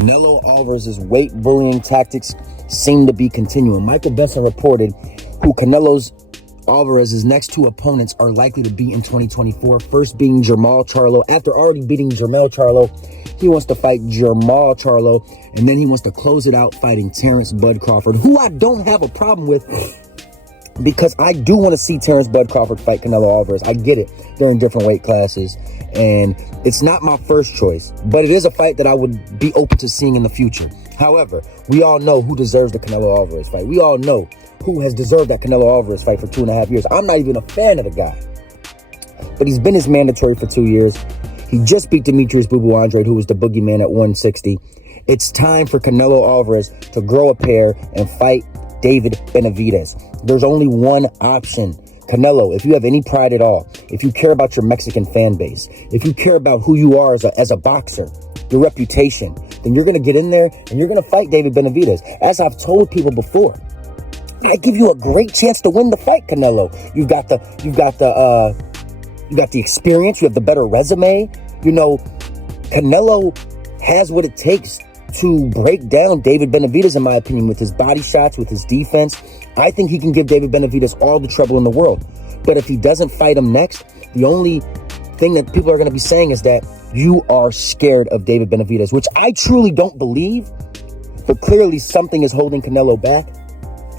Canelo Alvarez's weight bullying tactics seem to be continuing. Michael Benson reported who Alvarez's next two opponents are likely to be in 2024. First being Jermall Charlo. After already beating Jermall Charlo, he wants to fight Jermall Charlo, and then he wants to close it out fighting Terrence Bud Crawford, who I don't have a problem with because I do want to see Terrence Bud Crawford fight Canelo Alvarez. I get it. They're in different weight classes, and it's not my first choice, but it is a fight that I would be open to seeing in the future. However, we all know who deserves the Canelo Alvarez fight. We all know who has deserved that Canelo Alvarez fight for 2.5 years. I'm not even a fan of the guy, but he's been his mandatory for 2 years. He just beat Demetrius Boo Boo Andrade, who was the boogeyman at 160. It's time for Canelo Alvarez to grow a pair and fight David Benavidez. There's only one option. Canelo, if you have any pride at all, if you care about your Mexican fan base, if you care about who you are as a boxer, your reputation, then you're going to get in there and you're going to fight David Benavidez. As I've told people before, I give you a great chance to win the fight, Canelo. You've got the experience. You have the better resume. You know, Canelo has what it takes to break down David Benavidez, in my opinion, with his body shots, with his defense. I think he can give David Benavidez all the trouble in the world. But if he doesn't fight him next, the only thing that people are going to be saying is that you are scared of David Benavidez, which I truly don't believe. But clearly something is holding Canelo back,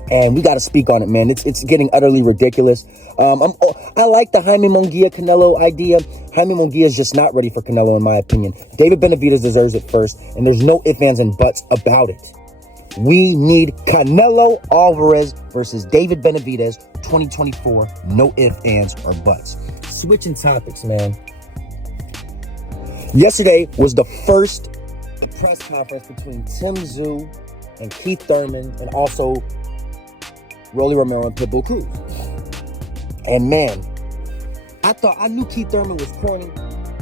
and we got to speak on it, man. It's getting utterly ridiculous. I like the Jaime Munguia Canelo idea. Jaime Munguia is just not ready for Canelo, in my opinion. David Benavidez deserves it first, and there's no ifs, ands, and buts about it. We need Canelo Alvarez versus David Benavidez 2024. No ifs, ands, or buts. Switching topics, man. Yesterday was the first press conference between Tim Tszyu and Keith Thurman, and also Rolly Romero and Pitbull Cruz. And man, I knew Keith Thurman was corny,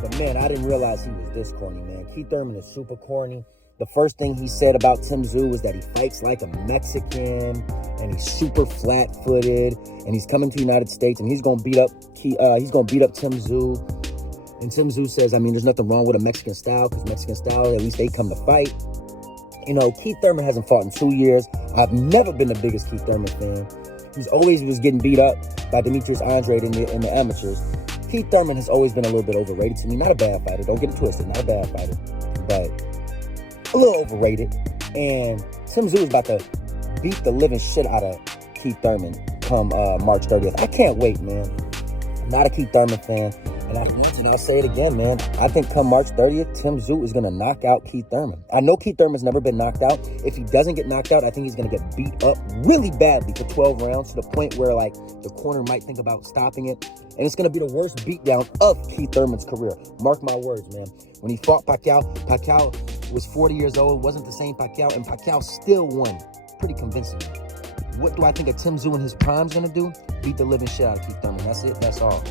but man, I didn't realize he was this corny, man. Keith Thurman is super corny. The first thing he said about Tim Tszyu was that he fights like a Mexican, and he's super flat-footed, and he's coming to the United States, and he's gonna beat up Tim Tszyu. And Tim Tszyu says, I mean, there's nothing wrong with a Mexican style, because Mexican style, at least they come to fight. You know, Keith Thurman hasn't fought in 2 years. I've never been the biggest Keith Thurman fan. He's always was getting beat up by Demetrius Andrade in the amateurs. Keith Thurman has always been a little bit overrated to me. Not a bad fighter. Don't get it twisted. Not a bad fighter. But a little overrated. And Tim Tszyu is about to beat the living shit out of Keith Thurman come March 30th. I can't wait, man. I'm not a Keith Thurman fan. And I'll say it again, man. I think come March 30th, Tim Tszyu is going to knock out Keith Thurman. I know Keith Thurman's never been knocked out. If he doesn't get knocked out, I think he's going to get beat up really badly for 12 rounds, to the point where, like, the corner might think about stopping it. And it's going to be the worst beatdown of Keith Thurman's career. Mark my words, man. When he fought Pacquiao was 40 years old, wasn't the same Pacquiao, and Pacquiao still won pretty convincingly. What do I think a Tim Tszyu in his prime is going to do? Beat the living shit out of Keith Thurman. That's it. That's all.